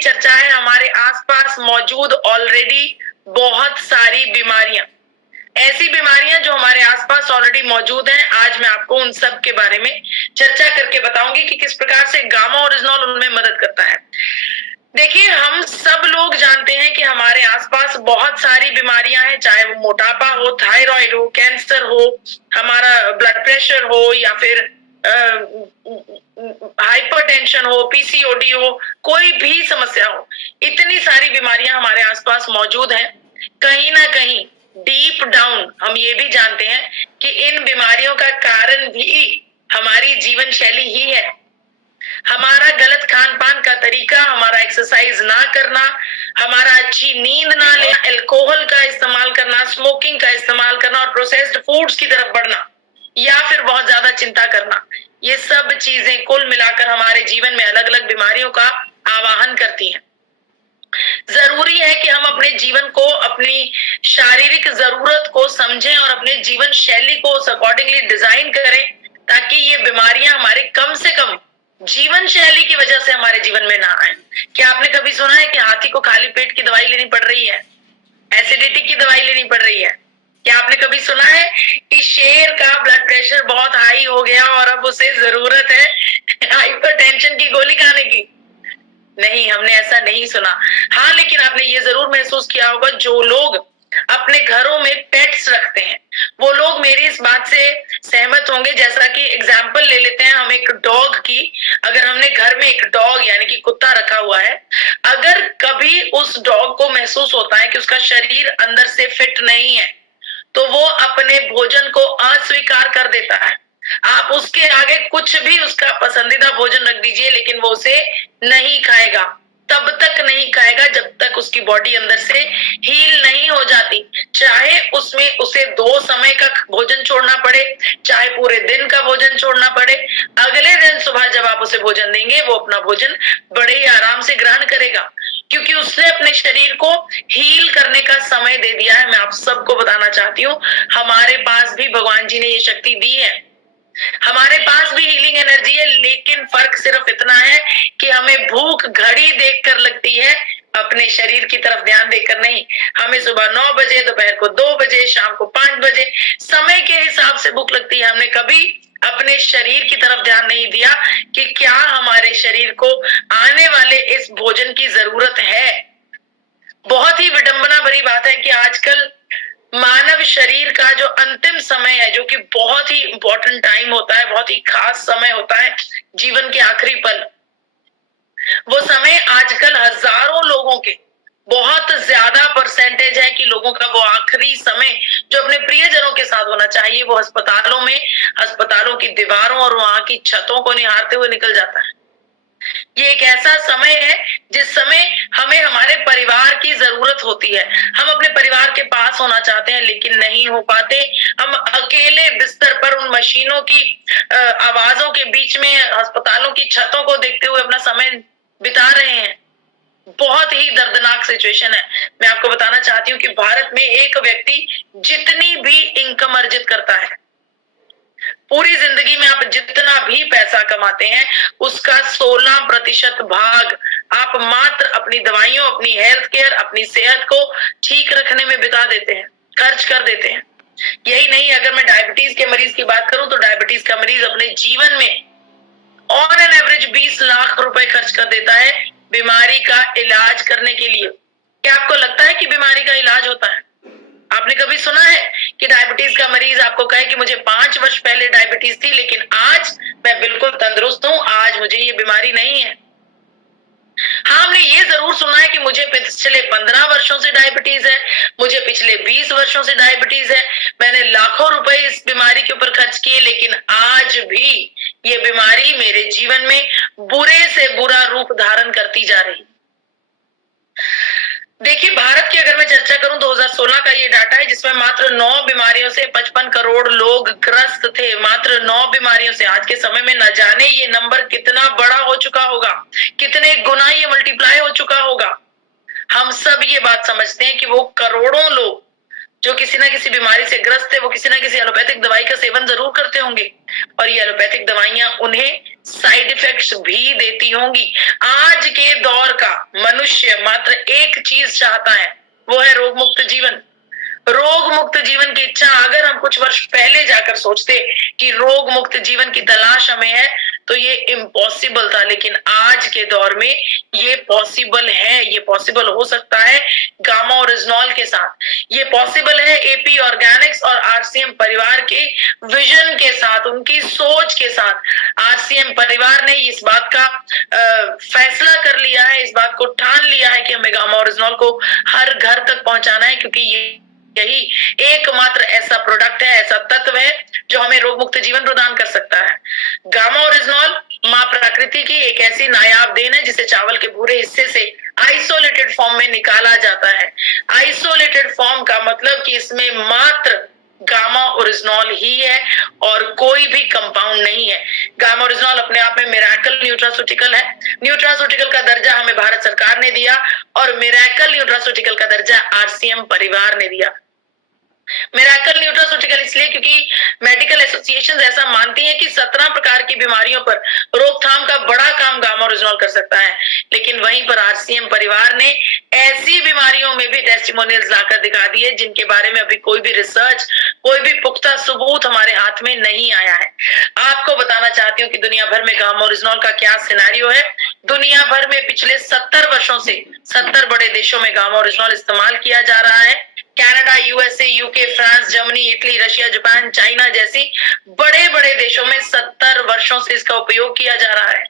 चर्चा है हमारे आसपास मौजूद ऑलरेडी बहुत सारी बीमारियां, ऐसी बीमारियां जो हमारे आसपास ऑलरेडी मौजूद हैं। आज मैं आपको उन सब के बारे में चर्चा करके बताऊंगी कि किस प्रकार से गामा ओरिजिनॉल उनमें मदद करता है। देखिए, हम सब लोग जानते हैं कि हमारे आसपास बहुत सारी बीमारियां हैं, चाहे वो मोटापा हो, थायराइड हो, कैंसर हो, हमारा ब्लड प्रेशर हो, या फिर हाइपरटेंशन हो, पीसीओडी हो, कोई भी समस्या हो। इतनी सारी बीमारियां हमारे आसपास मौजूद हैं। कहीं ना कहीं डीप डाउन हम ये भी जानते हैं कि इन बीमारियों का कारण भी हमारी जीवन शैली ही है। हमारा गलत खान पान का तरीका, हमारा एक्सरसाइज ना करना, हमारा अच्छी नींद ना लेना, अल्कोहल का इस्तेमाल करना, स्मोकिंग का इस्तेमाल करना और प्रोसेस्ड फूड्स की तरफ बढ़ना, या फिर बहुत ज्यादा चिंता करना, ये सब चीजें कुल मिलाकर हमारे जीवन में अलग अलग बीमारियों का आवाहन करती हैं। जरूरी है कि हम अपने जीवन को, अपनी शारीरिक जरूरत को समझें और अपने जीवन शैली को उस अकॉर्डिंगली डिजाइन करें, ताकि ये बीमारियां हमारे कम से कम जीवन शैली की वजह से हमारे जीवन में ना आए। क्या आपने कभी सुना है कि हाथी को खाली पेट की दवाई लेनी पड़ रही है, एसिडिटी की दवाई लेनी पड़ रही है? क्या आपने कभी सुना है कि शेर का ब्लड प्रेशर बहुत हाई हो गया और अब उसे जरूरत है हाइपरटेंशन की गोली खाने की? नहीं, हमने ऐसा नहीं सुना। हाँ, लेकिन आपने ये जरूर महसूस किया होगा, जो लोग अपने घरों में पेट्स रखते हैं वो लोग मेरी इस बात से सहमत होंगे। जैसा कि एग्जाम्पल ले लेते हैं हम एक डॉग की। अगर हमने घर में एक डॉग यानी कि कुत्ता रखा हुआ है, अगर कभी उस डॉग को महसूस होता है कि उसका शरीर अंदर से फिट नहीं है, तो वो अपने भोजन को अस्वीकार कर देता है। आप उसके आगे कुछ भी उसका पसंदीदा भोजन रख दीजिए, लेकिन वो उसे नहीं खाएगा। तब तक नहीं खाएगा जब तक उसकी बॉडी अंदर से हील नहीं हो जाती। चाहे उसमें उसे 2 समय का भोजन छोड़ना पड़े, चाहे पूरे दिन का भोजन छोड़ना पड़े, अगले दिन सुबह जब आप उसे भोजन देंगे, वो अपना भोजन बड़े ही आराम से ग्रहण करेगा, क्योंकि उसने अपने शरीर को हील करने का समय दे दिया है। मैं आप सबको बताना चाहती हूँ, हमारे पास भी भगवान जी ने ये शक्ति दी है, हमारे पास भी हीलिंग एनर्जी है, लेकिन फर्क सिर्फ इतना है कि हमें भूख घड़ी देखकर लगती है, अपने शरीर की तरफ ध्यान देकर नहीं। हमें सुबह 9 बजे, दोपहर को 2 बजे, शाम को 5 बजे समय के हिसाब से भूख लगती है। हमने कभी अपने शरीर की तरफ ध्यान नहीं दिया कि क्या हमारे शरीर को आने वाले इस भोजन की जरूरत है। बहुत ही विडंबना भरी बात है कि आजकल मानव शरीर का जो अंतिम समय है, जो कि बहुत ही इंपॉर्टेंट टाइम होता है, बहुत ही खास समय होता है, जीवन के आखिरी पल, वो समय आजकल हजारों लोगों के, बहुत ज्यादा परसेंटेज है कि लोगों का वो आखिरी समय जो अपने प्रियजनों के साथ होना चाहिए, वो अस्पतालों में, अस्पतालों की दीवारों और वहां की छतों को निहारते हुए निकल जाता है। ये एक ऐसा समय है जिस समय हमें हमारे परिवार की जरूरत होती है। हम अपने परिवार के पास होना चाहते हैं, लेकिन नहीं हो पाते। हम अकेले बिस्तर पर उन मशीनों की आवाजों के बीच में, अस्पतालों की छतों को देखते हुए अपना समय बिता रहे हैं। बहुत ही दर्दनाक सिचुएशन है। मैं आपको बताना चाहती हूँ कि भारत में एक व्यक्ति जितनी भी इनकम अर्जित करता है, पूरी जिंदगी में आप जितना भी पैसा कमाते हैं, उसका 16% भाग आप मात्र अपनी दवाइयों, अपनी हेल्थ केयर, अपनी सेहत को ठीक रखने में बिता देते हैं, खर्च कर देते हैं। यही नहीं, अगर मैं डायबिटीज के मरीज की बात करूं तो डायबिटीज का मरीज अपने जीवन में ऑन एन एवरेज 20 लाख रुपए खर्च कर देता है बीमारी का इलाज करने के लिए। क्या आपको लगता है कि बीमारी का इलाज होता है? आपने कभी सुना है कि डायबिटीज का मरीज आपको कहे कि मुझे 5 वर्ष पहले डायबिटीज थी, लेकिन आज मैं बिल्कुल तंदुरुस्त हूं, आज मुझे ये बीमारी नहीं है? हाँ, हमने ये जरूर सुना है कि मुझे पिछले 15 वर्षों से डायबिटीज है, मुझे पिछले 20 वर्षों से डायबिटीज है, मैंने लाखों रुपए इस बीमारी के ऊपर खर्च किए, लेकिन आज भी ये बीमारी मेरे जीवन में बुरे से बुरा रूप धारण करती जा रही। देखिए, भारत की अगर मैं चर्चा करूं, 2016 का ये डाटा है, जिसमें मात्र 9 बीमारियों से 55 करोड़ लोग ग्रस्त थे। मात्र 9 बीमारियों से। आज के समय में न जाने ये नंबर कितना बड़ा हो चुका होगा, कितने गुना ये मल्टीप्लाई हो चुका होगा। हम सब ये बात समझते हैं कि वो करोड़ों लोग जो किसी ना किसी बीमारी से ग्रस्त है, वो किसी ना किसी एलोपैथिक दवाई का सेवन जरूर करते होंगे, और ये एलोपैथिक दवाइयां उन्हें साइड इफेक्ट्स भी देती होंगी। आज के दौर का मनुष्य मात्र एक चीज चाहता है, वो है रोग मुक्त जीवन। रोग मुक्त जीवन की इच्छा अगर हम कुछ वर्ष पहले जाकर सोचते कि रोग मुक्त जीवन की तलाश हमें है, तो ये इम्पॉसिबल था, लेकिन आज के दौर में ये पॉसिबल है, ये पॉसिबल हो सकता है गामा ओरिजिनॉल के साथ। ये पॉसिबल है एपी ऑर्गेनिक्स और आरसीएम परिवार के विजन के साथ, उनकी सोच के साथ। आरसीएम परिवार ने इस बात का फैसला कर लिया है, इस बात को ठान लिया है कि हमें गामा ओरिजिनॉल को हर घर तक पहुंचाना है, क्योंकि यही एकमात्र ऐसा प्रोडक्ट है, ऐसा तत्व है जो हमें रोग मुक्त जीवन प्रदान कर सकता है। गामा ओरिजिनॉल माँ प्रकृति की एक ऐसी नायाब देन है जिसे चावल के भूरे हिस्से से आइसोलेटेड फॉर्म में निकाला जाता है। आइसोलेटेड फॉर्म का मतलब कि इसमें मात्र गामा ओरिजिनॉल ही है और कोई भी कंपाउंड नहीं है। गामा ओरिजिनॉल अपने आप में मिरेकल न्यूट्रास्यूटिकल है। न्यूट्रास्यूटिकल का दर्जा हमें भारत सरकार ने दिया और मिरेकल न्यूट्रास्यूटिकल का दर्जा आरसीएम परिवार ने दिया। मिरेकल न्यूट्रास्यूटिकल इसलिए क्योंकि मेडिकल एसोसिएशन ऐसा मानती हैं कि 17 प्रकार की बीमारियों पर रोकथाम का बड़ा काम गामा ओरिजिनॉल कर सकता है, लेकिन वहीं पर आरसीएम परिवार ने ऐसी बीमारियों में भी टेस्टिमोनियल्स लाकर दिखा दिए जिनके बारे में अभी कोई भी रिसर्च, कोई भी पुख्ता सबूत हमारे हाथ में नहीं आया है। आपको बताना चाहती हूँ कि दुनिया भर में गामा ओरिजिनॉल का क्या सिनेरियो है। दुनिया भर में पिछले 70 वर्षों से 70 बड़े देशों में गामा ओरिजिनॉल इस्तेमाल किया जा रहा है। Canada, USA, UK, France, Germany, Italy, Russia, Japan, China जैसी बड़े बड़े देशों में 70 वर्षों से इसका उपयोग किया जा रहा है।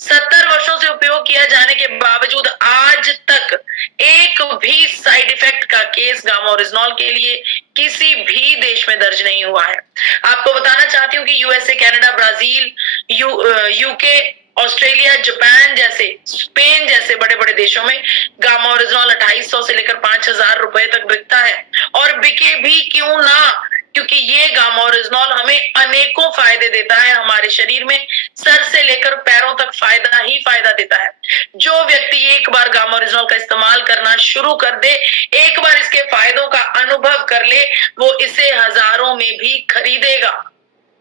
70 वर्षों से उपयोग किया जाने के बावजूद आज तक एक भी साइड इफेक्ट का केस गामा ओरिजिनॉल के लिए किसी भी देश में दर्ज नहीं हुआ है। आपको बताना चाहती हूँ कि USA, Canada, Brazil, UK, Australia, Japan जैसे, स्पेन जैसे बड़े बड़े देशों में गामा ओरिजिनॉल 2800 से लेकर 5000 रुपए तक बिकता है। और बिके भी क्यों ना, क्योंकि ये गामा ओरिजिनॉल हमें अनेकों फायदे देता है। हमारे शरीर में सर से लेकर पैरों तक फायदा ही फायदा देता है। जो व्यक्ति एक बार गामा ओरिजिनॉल का इस्तेमाल करना शुरू कर दे, एक बार इसके फायदों का अनुभव कर ले, वो इसे हजारों में भी खरीदेगा,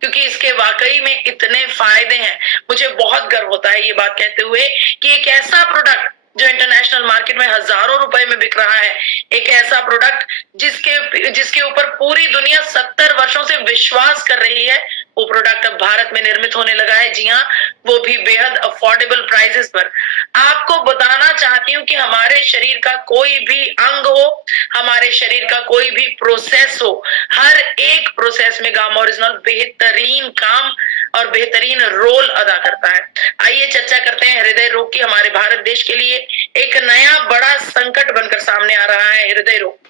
क्योंकि इसके वाकई में इतने फायदे हैं। मुझे बहुत गर्व होता है ये बात कहते हुए कि एक ऐसा प्रोडक्ट जो इंटरनेशनल मार्केट में हजारों रुपए में बिक रहा है, एक ऐसा प्रोडक्ट जिसके ऊपर पूरी दुनिया 70 वर्षों से विश्वास कर रही है, वो प्रोडक्ट अब भारत में निर्मित होने लगा है। जी हाँ, वो भी बेहद अफोर्डेबल प्राइसेस पर। आपको बताना चाहती हूँ कि हमारे शरीर का कोई भी अंग हो, हमारे शरीर का कोई भी प्रोसेस हो, हर एक प्रोसेस में गामा ओरिजिनॉल बेहतरीन काम और बेहतरीन रोल अदा करता है। आइए चर्चा करते हैं हृदय रोग की। हमारे भारत देश के लिए एक नया बड़ा संकट बनकर सामने आ रहा है हृदय रोग।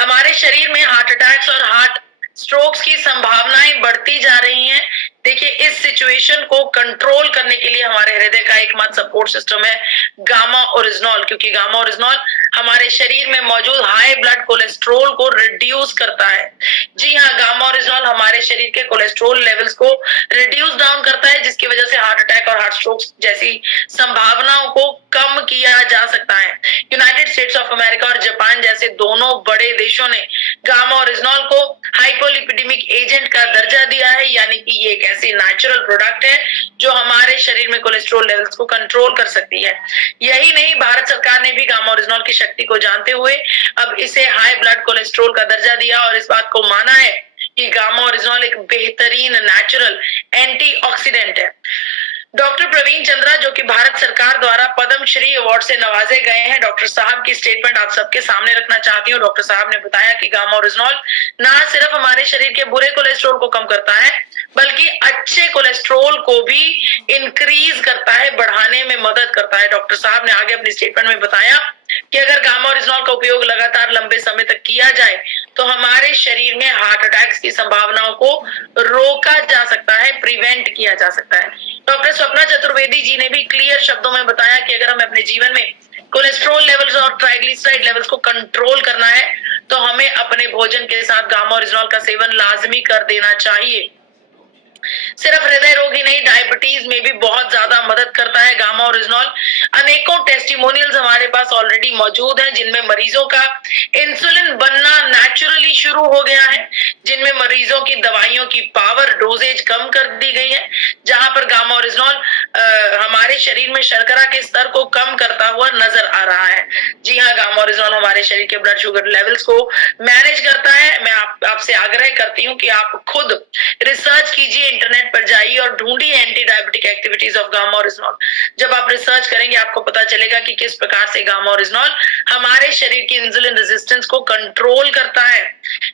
हमारे शरीर में हार्ट अटैक्स और हार्ट स्ट्रोक्स की संभावनाएं बढ़ती जा रही हैं। देखिए, इस सिचुएशन को कंट्रोल करने के लिए हमारे हृदय का एकमात्र सपोर्ट सिस्टम है गामा ओरिजिनॉल, क्योंकि गामा ओरिजिनॉल हमारे शरीर में मौजूद हाई ब्लड कोलेस्ट्रोल को रिड्यूस करता है। जी हाँ, गामा ओरिजिनॉल हमारे शरीर के कोलेस्ट्रोल लेवल्स को रिड्यूस डाउन करता है, जिसकी वजह से हार्ट अटैक और हार्ट स्ट्रोक जैसी संभावनाओं को कम किया जा सकता है। यूनाइटेड स्टेट्स ऑफ अमेरिका और जापान जैसे दोनों बड़े देशों ने गामा ओरिजिनॉल को हाइपोलिपिडेमिक एजेंट का दर्जा दिया है, यानी कि ये एक ऐसी नेचुरल प्रोडक्ट है जो हमारे शरीर में कोलेस्ट्रोल लेवल्स को कंट्रोल कर सकती है। यही नहीं, भारत सरकार ने भी गामा ओरिजिनॉल की शक्ति को जानते हुए अब इसे हाई ब्लड कोलेस्ट्रोल का दर्जा दिया और इस बात को माना है कि गामा ओरिजिनॉल एक बेहतरीन नेचुरल एंटीऑक्सीडेंट है। डॉक्टर प्रवीण चंद्रा, जो कि भारत सरकार द्वारा पद्म श्री अवार्ड से नवाजे गए हैं, डॉक्टर साहब की स्टेटमेंट आप सबके सामने रखना चाहती हूँ। डॉक्टर साहब ने बताया कि गामा ओरिजिनॉल ना सिर्फ हमारे शरीर के बुरे कोलेस्ट्रॉल को कम करता है, बल्कि अच्छे कोलेस्ट्रॉल को भी इंक्रीज करता है, बढ़ाने में मदद करता है। डॉक्टर साहब ने आगे अपनी स्टेटमेंट में बताया कि अगर गामा ओरिजिनॉल का उपयोग लगातार लंबे समय तक किया जाए तो हमारे शरीर में हार्ट अटैक्स की संभावनाओं को रोका जा सकता है, प्रिवेंट किया जा सकता है। डॉक्टर स्वप्ना चतुर्वेदी जी ने भी क्लियर शब्दों में बताया कि अगर हमें अपने जीवन में कोलेस्ट्रॉल लेवल्स और ट्राइग्लिसराइड लेवल्स को कंट्रोल करना है तो हमें अपने भोजन के साथ गामा ओरिजिनॉल का सेवन लाजमी कर देना चाहिए। सिर्फ हृदय रोग ही नहीं, डायबिटीज में भी बहुत ज्यादा मदद करता है गामा ओरिजिनॉल। अनेकों टेस्टिमोनियल्स हमारे पास ऑलरेडी मौजूद हैं जिनमें मरीजों का इंसुलिन बनना नेचुरली शुरू हो गया है, जिनमें मरीजों की दवाइयों की पावर डोजेज कम कर दी गई है, जहां पर गामा ओरिजिनॉल हमारे शरीर में शर्करा के स्तर को कम करता हुआ नजर आ रहा है। जी हाँ, गामा ओरिजिनॉल हमारे शरीर के ब्लड शुगर लेवल्स को मैनेज करता है। मैं आपसे आग्रह करती हूँ कि आप खुद रिसर्च कीजिए, इंटरनेट पर जाइए और ढूंढिए anti diabetic activities of gamma oryzanol. जब आप रिसर्च करेंगे आपको पता चलेगा कि किस प्रकार से गामा ओरिजिनॉल हमारे शरीर की इंसुलिन रेजिस्टेंस को कंट्रोल करता है।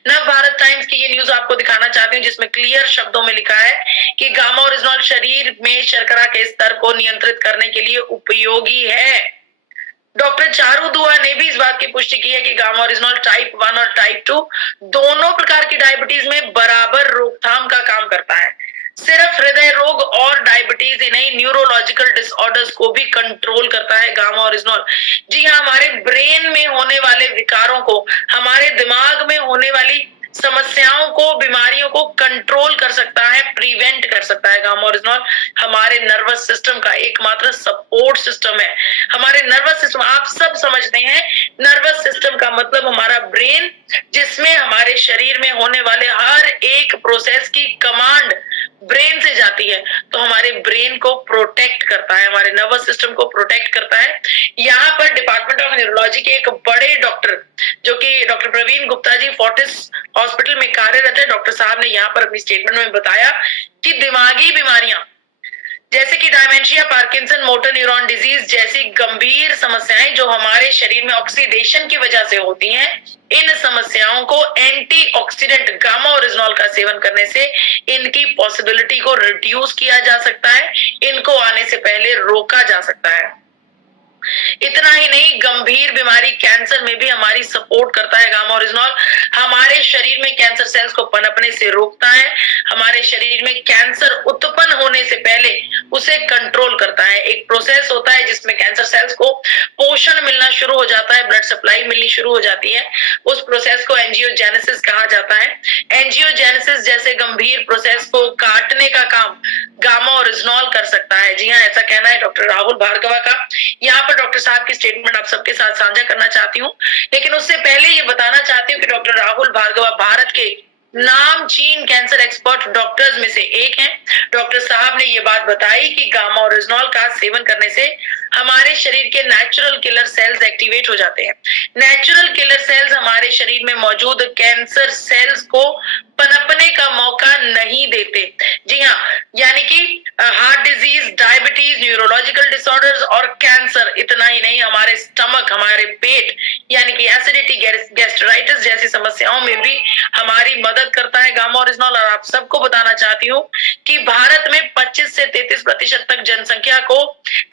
नव भारत टाइम्स की ये न्यूज आपको दिखाना चाहती हूँ जिसमें क्लियर शब्दों में लिखा है कि गामा ओरिजिनॉल शरीर में शर्करा के स्तर को नियंत्रित करने के लिए उपयोगी है। डॉक्टर चारू दुआ ने भी इस बात की पुष्टि की है कि गामा ओरिजिनॉल टाइप 1 और टाइप 2 दोनों प्रकार की डायबिटीज में बराबर रोकथाम का काम करता है। सिर्फ हृदय रोग और डायबिटीज ही नहीं, न्यूरोलॉजिकल डिसऑर्डर्स को भी कंट्रोल करता है गामा ओरिजिनॉल। जी हाँ, हमारे ब्रेन में होने वाले विकारों को, हमारे दिमाग में होने वाली समस्याओं को, बीमारियों को कंट्रोल कर सकता है, प्रिवेंट कर सकता है। गामा ओरिजिनॉल हमारे नर्वस सिस्टम का एकमात्र सपोर्ट सिस्टम है। हमारे नर्वस सिस्टम, आप सब समझते हैं, नर्वस सिस्टम का मतलब हमारा ब्रेन, जिसमें हमारे शरीर में होने वाले हर एक प्रोसेस की कमांड ब्रेन से जाती है, तो हमारे ब्रेन को प्रोटेक्ट करता है, हमारे नर्वस सिस्टम को प्रोटेक्ट करता है। यहाँ पर डिपार्टमेंट ऑफ न्यूरोलॉजी के एक बड़े डॉक्टर, जो कि doctor Praveen Gupta ji, Fortis hospital में कार्यरत है, डॉक्टर साहब ने यहाँ पर अपनी स्टेटमेंट में बताया कि दिमागी बीमारियां जैसे कि डायमेंशिया, पार्किंसन, मोटर न्यूरॉन डिजीज जैसी गंभीर समस्याएं जो हमारे शरीर में ऑक्सीडेशन की वजह से होती हैं, इन समस्याओं को एंटीऑक्सीडेंट गामा ओरिजिनॉल का सेवन करने से इनकी पॉसिबिलिटी को रिड्यूस किया जा सकता है, इनको आने से पहले रोका जा सकता है। इतना ही नहीं, गंभीर बीमारी कैंसर में भी हमारी सपोर्ट करता है गामा ओरिजिनॉल। हमारे शरीर में कैंसर सेल्स को पनपने से रोकता है, हमारे शरीर में कैंसर उत्पन्न होने से पहले उसे कंट्रोल करता है। एक प्रोसेस होता है जिसमें कैंसर सेल्स को पोषण मिलना शुरू हो जाता है, ब्लड सप्लाई मिलनी शुरू हो जाती है, उस प्रोसेस को एंजियोजेनेसिस कहा जाता है। एंजियोजेनेसिस जैसे गंभीर प्रोसेस को काटने का काम गामा ओरिजिनॉल कर सकता है। जी हाँ, ऐसा कहना है डॉक्टर राहुल भार्गवा का। यहाँ पर डॉक्टर साहब की स्टेटमेंट आप सबके साथ साझा करना चाहती हूँ, लेकिन उससे पहले ये बताना चाहती हूँ कि डॉक्टर राहुल भार्गवा भारत के नामचीन कैंसर एक्सपर्ट डॉक्टर्स में से एक हैं। डॉक्टर साहब ने ये बात बताई कि गामा ओरिजिनॉल का सेवन करने से हमारे शरीर के नेचुरल किलर सेल्स एक्टिवेट हो जाते हैं। नेचुरल किलर सेल्स हमारे शरीर में मौजूद कैंसर सेल्स को पनपने का मौका नहीं देते। जी हाँ, यानी कि heart disease, diabetes, neurological disorders और कैंसर, इतना ही नहीं, हमारे स्टमक, हमारे पेट यानी कि एसिडिटी, गैस्ट्राइटिस जैसी समस्याओं में भी हमारी मदद करता है गामा ओरिजिनॉल। और आप सबको बताना चाहती हूँ कि भारत में 25 से 33% तक जनसंख्या को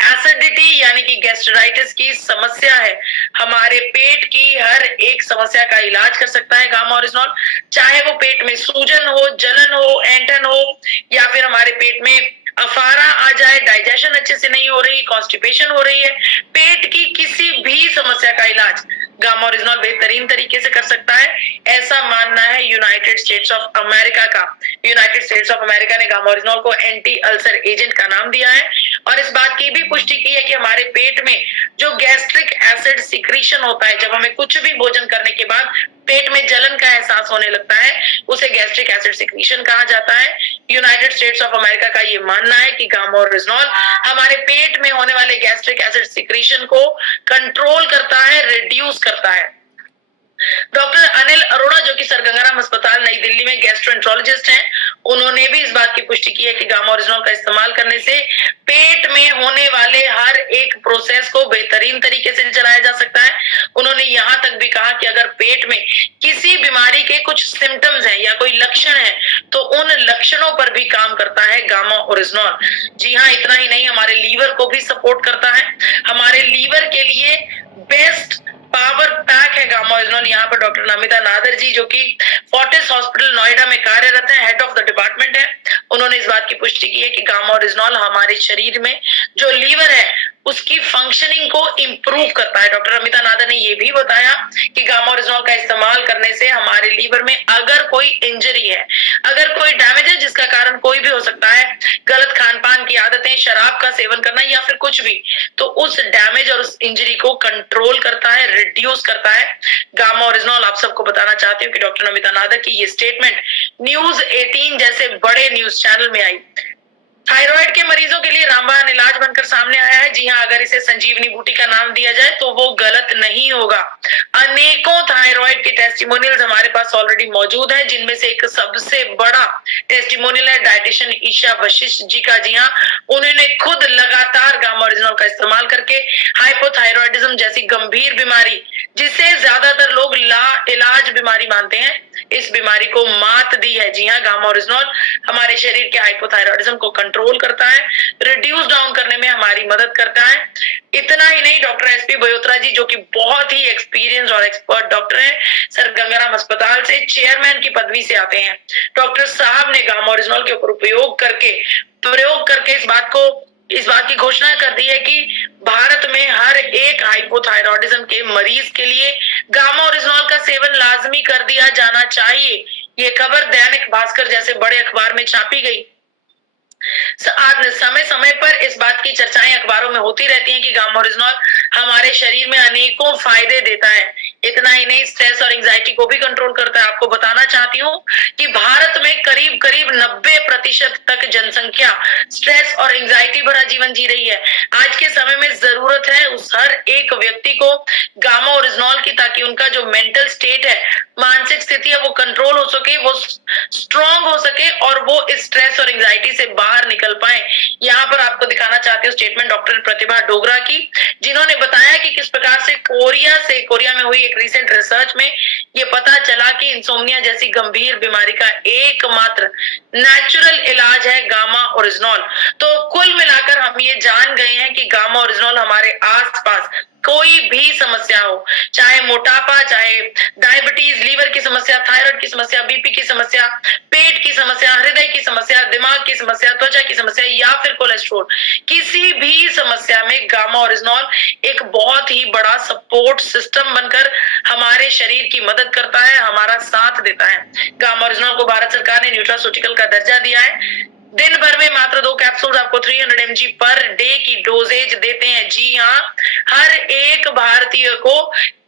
एसिडिटी यानी कि गैस्ट्राइटिस की समस्या है। हमारे पेट की हर एक समस्या का इलाज कर सकता है गामा ओरिजिनॉल, चाहे वो पेट में सूजन हो, जलन हो, ऐंठन हो, या फिर हमारे पेट में अफारा आ जाए, डाइजेशन अच्छे से नहीं हो रही, कॉन्स्टिपेशन हो रही है, पेट की किसी भी समस्या का इलाज गामा ओरिजिनॉल बेहतरीन तरीके से कर सकता है, ऐसा मानना है यूनाइटेड स्टेट्स ऑफ अमेरिका का। यूनाइटेड स्टेट्स ऑफ अमेरिका ने गामा ओरिजिनॉल को एंटी अल्सर एजेंट का नाम दिया है और इस बात की भी पुष्टि की है कि हमारे पेट में जो गैस्ट्रिक एसिड सिक्रीशन होता है, जब हमें कुछ भी भोजन करने के बाद पेट में जलन का एहसास होने लगता है, उसे गैस्ट्रिक एसिड सिक्रीशन कहा जाता है। यूनाइटेड स्टेट्स ऑफ अमेरिका का ये मानना है कि गामा ओरिजिनॉल हमारे पेट में होने वाले गैस्ट्रिक एसिड सिक्रीशन को कंट्रोल करता है, रिड्यूस करता है। डॉक्टर अनिल अरोड़ा, जो कि सर गंगाराम अस्पताल नई दिल्ली में गैस्ट्रोएंट्रोलॉजिस्ट हैं, उन्होंने भी इस बात की पुष्टि की है कि गामा ओरिजिनॉल का इस्तेमाल करने से पेट में होने वाले हर एक प्रोसेस को बेहतरीन तरीके से चलाया जा सकता है। उन्होंने यहाँ तक भी कहा कि अगर पेट में किसी बीमारी के कुछ सिम्टम्स हैं या कोई लक्षण है तो उन लक्षणों पर भी काम करता है गामा ओरिजिनॉल। जी हाँ, इतना ही नहीं, हमारे लीवर को भी सपोर्ट करता है। हमारे लीवर के लिए बेस्ट पावर पैक है गामा ओरिजिनॉल। यहाँ पर डॉक्टर नमिता नादर जी, जो कि फोर्टिस हॉस्पिटल नोएडा में कार्यरत है, हेड ऑफ द डिपार्टमेंट है, उन्होंने इस बात की पुष्टि की है कि गामा ओरिजिनॉल हमारे शरीर में जो लीवर है उसकी फंक्शन फंक्शनिंग को इम्प्रूव करता है। डॉक्टर अमिता नादर ने ये भी बताया कि गामा ओरिजिनॉल का इस्तेमाल करने से हमारे लीवर में अगर कोई इंजरी है, अगर कोई डैमेज है, जिसका कारण कोई भी हो सकता है, गलत खान पान की आदतें, शराब का सेवन करना या फिर कुछ भी, तो उस डैमेज और उस इंजरी को कंट्रोल करता है, रिड्यूस करता है गामा ओरिजिनॉल। आप सबको बताना चाहती हूँ कि डॉक्टर अमिता नादर की ये स्टेटमेंट न्यूज 18 जैसे बड़े न्यूज चैनल में आई। थायराइड के मरीजों के लिए रामबाण इलाज बनकर सामने आया है। जी हाँ, अगर इसे संजीवनी बूटी का नाम दिया जाए तो वो गलत नहीं होगा। अनेकों थायराइड के टेस्टिमोनियल्स हमारे पास ऑलरेडी मौजूद हैं, जिनमें से एक सबसे बड़ा टेस्टिमोनियल है डाइटिशियन ईशा वशिष्ठ जी का। जी हाँ, उन्होंने खुद लगातार गामा ओरिजिनॉल का इस्तेमाल करके हाइपोथायरॉयडिज्म जैसी गंभीर बीमारी, जिसे ज्यादातर लोग ला इलाज बीमारी मानते हैं, इस बीमारी को मात दी है। जी हाँ, गामा ओरिजिनॉल हमारे शरीर के हाइपोथायरॉयडिज्म को कंट्रोल करता है, रिड्यूस डाउन करने में हमारी मदद करता है। इतना ही नहीं, डॉक्टर एसपी बयोत्रा जी, जो कि बहुत ही एक्सपीरियंस और एक्सपर्ट डॉक्टर हैं, सर गंगाराम अस्पताल से चेयरमैन की पदवी से आते हैं। डॉक्टर साहब ने गामा ओरिजिनॉल के ऊपर प्रयोग करके इस बात की घोषणा कर दी है कि भारत में हर एक हाइपोथायरॉयडिज्म के मरीज के लिए गामा ओरिजिनॉल का सेवन लाजमी कर दिया जाना चाहिए। ये खबर दैनिक भास्कर जैसे बड़े अखबार में छापी गई। आज समय समय पर इस बात की चर्चाएं अखबारों में होती रहती हैं कि गामा ओरिजिनॉल हमारे शरीर में अनेकों फायदे देता है। इतना ही नहीं, स्ट्रेस और एंजाइटी को भी कंट्रोल करता है। आपको बताना चाहती हूँ कि भारत में करीब करीब 90% तक जनसंख्या स्ट्रेस और एंजाइटी भरा जीवन जी रही है। आज के समय में जरूरत है उस हर एक व्यक्ति को गामा ओरिजिनॉल की, ताकि उनका जो मेंटल स्टेट है, मानसिक स्थिति है, वो कंट्रोल हो सके, वो स्ट्रांग हो सके और वो इस स्ट्रेस और एंजाइटी से बाहर निकल पाए। यहाँ पर आपको दिखाना चाहती हूँ स्टेटमेंट डॉक्टर प्रतिभा डोगरा की, जिन्होंने बताया कि किस प्रकार से कोरिया में हुई एक रीसेंट रिसर्च में ये पता चला कि इंसोम्निया जैसी गंभीर बीमारी का एकमात्र नेचुरल इलाज है गामा ओरिजिनॉल। तो कुल मिलाकर हम ये जान गए हैं कि गामा ओरिजिनॉल हमारे आसपास कोई भी समस्या हो, चाहे मोटापा, चाहे डायबिटीज, लीवर की समस्या, थायराइड की समस्या, बीपी की समस्या, पेट की समस्या, हृदय की समस्या, दिमाग की समस्या, त्वचा की समस्या या फिर कोलेस्ट्रॉल, किसी भी समस्या में गामा ओरिजिनॉल एक बहुत ही बड़ा सपोर्ट सिस्टम बनकर हमारे शरीर की मदद करता है, हमारा साथ देता है। गामा ओरिजिनॉल को भारत सरकार ने न्यूट्रास्यूटिकल का दर्जा दिया है। दिन भर में मात्र 2 कैप्सूल आपको 300 mg पर डे की डोजेज देते हैं। जी हाँ, हर एक भारतीय को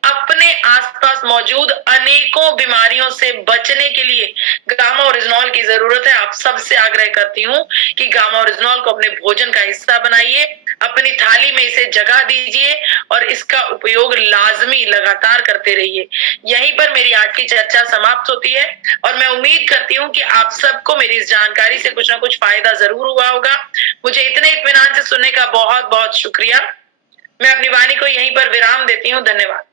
अपने आसपास मौजूद अनेकों बीमारियों से बचने के लिए गामा ओरिजिनॉल की जरूरत है। आप सबसे आग्रह करती हूँ कि गामा ओरिजिनॉल को अपने भोजन का हिस्सा बनाइए, अपनी थाली में इसे जगह दीजिए और इसका उपयोग लाजमी लगातार करते रहिए। यहीं पर मेरी आज की चर्चा समाप्त होती है और मैं उम्मीद करती हूँ कि आप सबको मेरी इस जानकारी से कुछ ना कुछ फायदा जरूर हुआ होगा। मुझे इतने इत्मीनान से सुनने का बहुत बहुत शुक्रिया। मैं अपनी वाणी को यहीं पर विराम देती हूँ। धन्यवाद।